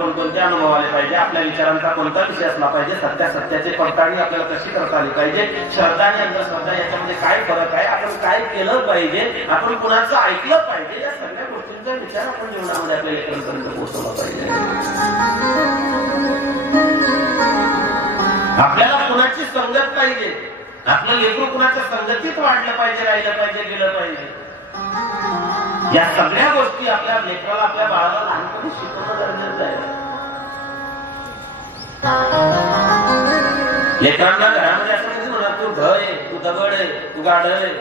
कोणकोणते अनुभव आले पाहिजे, आपल्या विचारांचा कोणता विषय असला पाहिजे, सत्याची पडताळणी आपल्याला कशी करता आली पाहिजे, श्रद्धा आणि अंधश्रद्धा याच्यामध्ये काय फरक आहे, आपण काय केलं पाहिजे, आपण कुणाचं ऐकलं पाहिजे, या सगळ्या गोष्टींचा विचार आपण जीवनामध्ये आपल्या लेकरांपर्यंत पोहोचवला पाहिजे. आपल्याला कुणाची संगत पाहिजे, आपलं लेकरू कुणाच्या संगतीत वाढलं पाहिजे, राहिलं पाहिजे, गेलं पाहिजे. या सगळ्या गोष्टी आपल्या लेकराला, आपल्या बाळाला लहानपणी शिकवणं गरजेचं आहे. लेकरांना घरामध्ये असं म्हणजे म्हणा, तू ढ आहे, तू दगड आहे, तू गाढ आहे,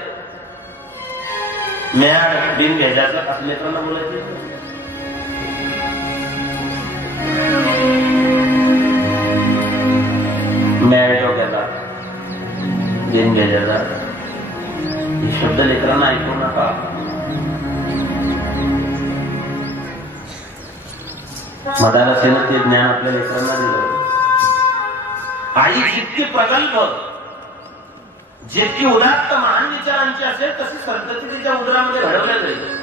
म्याड बिन भेजाचं असं लेकरांना बोलायचं. म्याड डोक्याचा बिन भेजाचा हे शब्द लेकरांना ऐकू नका. मदारसेनं ते ज्ञान आपल्या लेकरांना दिलं. आई जितकी प्रगल्भ, जितकी उदात्त महान विचारांची असेल तशी संतती तिच्या उदरामध्ये घडवल्या जाईल.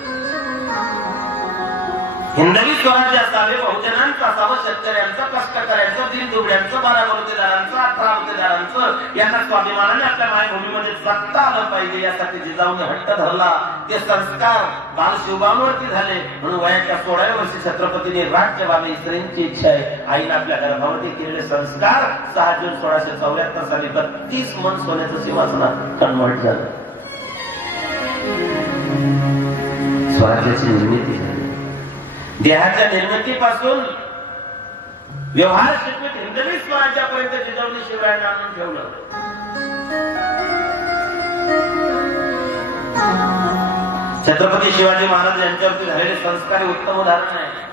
हिंदवी स्वराज्य असावे, बहुजनांचं असावं, शेतकऱ्यांचं, कष्टकऱ्यांचं, दिनदुबळ्यांचं, 12 बलुतेदारांचं, 18 बलुतेदारांचं, यांना स्वाभिमानाने आपल्या मायभूमीमध्ये जगता आलं पाहिजे. यासाठी जिजाऊने हट्ट धरला. ते संस्कार बालशिवबांवरती झाले. म्हणून वयाच्या 16व्या वर्षी छत्रपतीने राज्य व्हावे ही स्त्रींची इच्छा आहे. आईने आपल्या गर्भामध्ये केलेले संस्कार 6 जून 1674 साली 32 मन सोन्याचं सिंहासनात कन्व्हर्ट झालं. स्वराज्याची निर्मिती झाली. देहाच्या निर्मितीपासून व्यवहार शिकवित हिंदवी स्वराज्यापर्यंत जिजाऊने शिवरायांना आणून ठेवलं. छत्रपती शिवाजी महाराज यांच्यावरती झालेले संस्कार उत्तम उदाहरण आहे.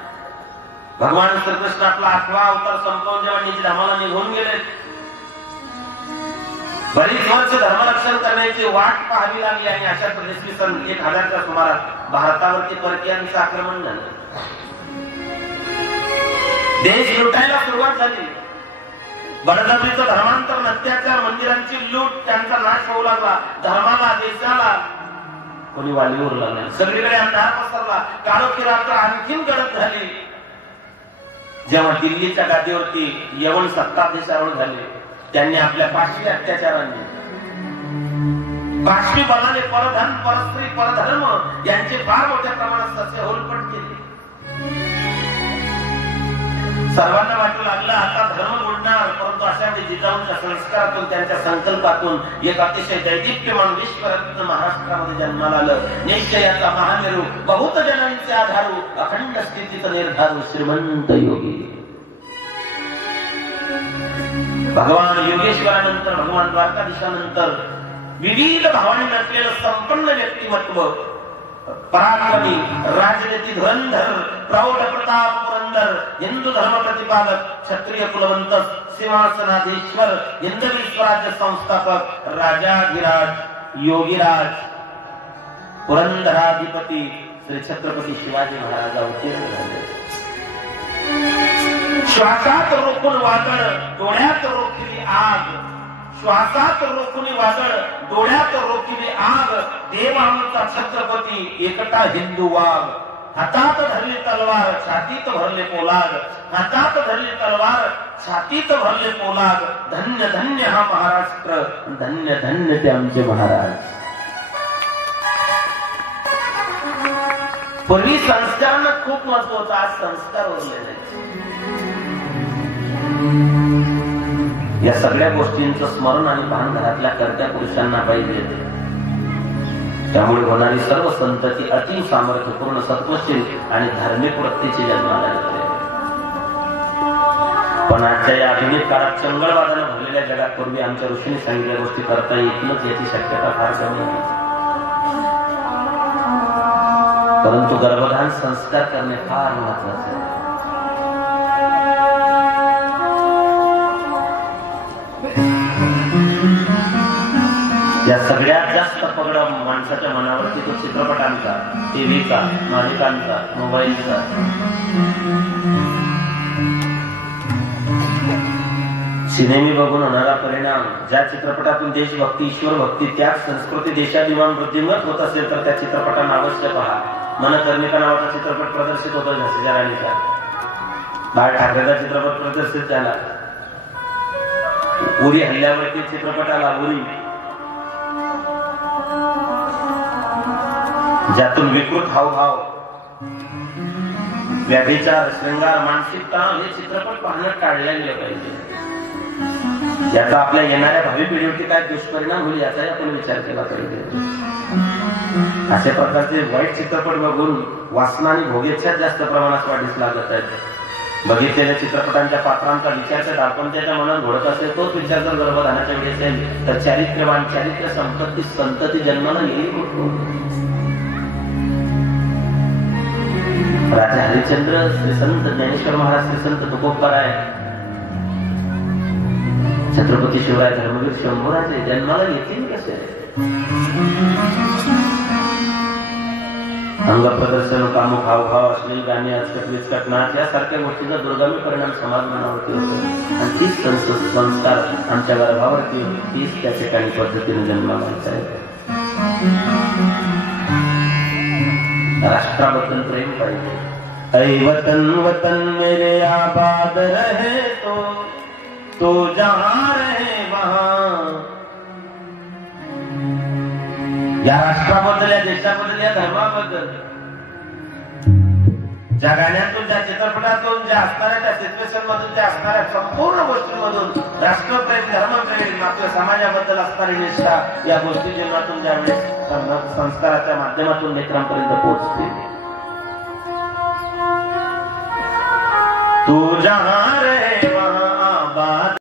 भगवान श्रीकृष्ण आपला 8वा अवतार संपवून जेव्हा निज धामाला निघून गेले, बरीच वर्ष धर्मरक्षण करण्याची वाट पाहावी लागली आणि अशा इसवी सन 1000च्या सुमारास भारतावरती परकीयांचं आक्रमण झालं. देश लुटायला सुरुवात झाली. बळजबरीचं धर्मांतर, अत्याचार, मंदिरांची लूट, त्यांचा नाश होऊ लागला. धर्माला, देशाला कोणी वाली उरला नाही. सगळीकडे अंधार पसरला. काळोखी रात्र आणखीन गडद झाली. जेव्हा दिल्लीच्या गादीवरती यवन सत्ताधीशारूढ झाले, त्यांनी आपल्या पाशवी अत्याचारांनी, पाशवी बलाने परधन, परस्त्री, परधर्म यांचे फार मोठ्या प्रमाणात सस्य होलपट केले. सर्वांना वाटू लागलं आता धर्म मोडणार. परंतु अशा जिजाऊंच्या संस्कारातून, त्यांच्या संकल्पातून एक अतिशय दैदिप्यमान विश्वरत्न महाराष्ट्रामध्ये जन्माला आलं. निश्चयाचा महामेरू, बहुत जनांचे आधारू, अखंड स्थितीत निर्धारू श्रीमंत योगी. भगवान योगेश्वरानंतर, भगवान द्वारकाधीशानंतर विविध भावांनी नटलेलं संपन्न व्यक्तिमत्व, पराक्रमी, राजनीती धुरंधर, प्रौढ प्रताप पुरंदर, हिंदू धर्म प्रतिपादक, क्षत्रिय कुलवंत, सिंहासनाधीश्वर, हिंदवी स्वराज्य संस्थापक, राजाधिराज, योगीराज, पुरंदराधिपती श्री छत्रपती शिवाजी महाराज अवतीर्ण झाले. श्वासात रोखून वादळ, डोळ्यात रोखली आग. श्वासात रोखुनी वादळ, डोळ्यात रोखिली आग. देव आमचा छत्रपती, एकटा हिंदू वाघ. हातात धरली तलवार, छातीत भरले पोलाद. हातात धरली तलवार, छातीत भरले पोलाद. धन्य धन्य हा महाराष्ट्र, धन्य धन्य ते आमचे महाराज. पूर्वी संस्कारांना खूप महत्व होतं, आज संस्कार उरलेले. या सगळ्या गोष्टींचं स्मरण आणि भान घरातल्या कर्त्या पुरुषांना पाहिजे. त्यामुळे होणारी सर्व संतती अति सामर्थ्यपूर्ण, सत्वशील आणि धार्मिक वृत्तीची जन्माला येते. पण आजच्या या आधुनिक काळात चंगळवादाने भरलेल्या जगात पूर्वी आमच्या ऋषींनी सांगितलेल्या गोष्टी करता येत नाहीत याची शक्यता फार कमी आहे. परंतु गर्भधान संस्कार करणे फार महत्वाचे आहे. या सगळ्यात जास्त पगडा माणसाच्या मनावरती तो चित्रपटांचा, टीव्हीचा, मालिकांचा, मोबाईलचा. सिनेमी बघून होणारा परिणाम. ज्या चित्रपटातून देशभक्ती, ईश्वरभक्ती, त्याग, संस्कृती, देशाभिमान वृद्धिंगत होत असेल तर त्या चित्रपटांना अवश्य पहा. मनकर्णिका नावाचा चित्रपट प्रदर्शित होतो झाशीच्या राणीचा. बाळ ठाकरेचा चित्रपट प्रदर्शित झाला, उरी हल्ल्यावरती चित्रपट आला उरी, ज्यातून विकृत हावभाव, व्याभिचार, शृंगार, मानसिक तणाव हे चित्रपट पाहण्यात काढले गेले पाहिजे. याचा आपल्या येणाऱ्या भावी पिढीवरती काय दुष्परिणाम होईल याचाही आपण विचार केला पाहिजे. अशा प्रकारचे वाईट चित्रपट बघून वासना आणि भोगेच्छा जास्त प्रमाणात वाढीस लागत आहेत. बघितलेल्या चित्रपटांच्या पात्रांचा विचार जर आपण त्याच्या मनात घोळत असेल, तोच विचार जर गर्भधानाच्या वेळी असेल तर चारित्र्यवान, चारित्र्य संपत्ती, संतती जन्माला येईल. राजा हरिश्चंद्र, श्री संत ज्ञानेश्वर महाराज, श्री संत तुकोबाराय, छत्रपती शिवराय, धर्मवीर शंभूराजे जन्माला येतील कसे? अंग प्रदर्शन, कामुक हावभाव, अश्लील गाणे, अचकट विचकट नाच यासारख्या गोष्टीचा दुर्गामी परिणाम समाज मनावरती होतो. आणि तीच संस्कार आमच्या गर्भावरती होती, तीच त्या ठिकाणी पद्धतीने जन्माला येते. राष्ट्राबद्दल प्रेम पाहिजे. ऐ वतन वतन मेरे आबाद रहे तो जहां रहे वहां. या राष्ट्राबद्दल, या देशाबद्दल, या धर्माबद्दल, ज्या गाण्यातून, ज्या चित्रपटातून, ज्या असणाऱ्या, त्या सिच्युएशन मधून, त्या असणाऱ्या संपूर्ण गोष्टींमधून राष्ट्रप्रेम, धर्मप्रेम, आपल्या समाजाबद्दल असणारी निष्ठा या गोष्टी जीवनातून ज्यावेळेस संस्काराच्या माध्यमातून लेकरांपर्यंत पोहोचते. तू जहां रहे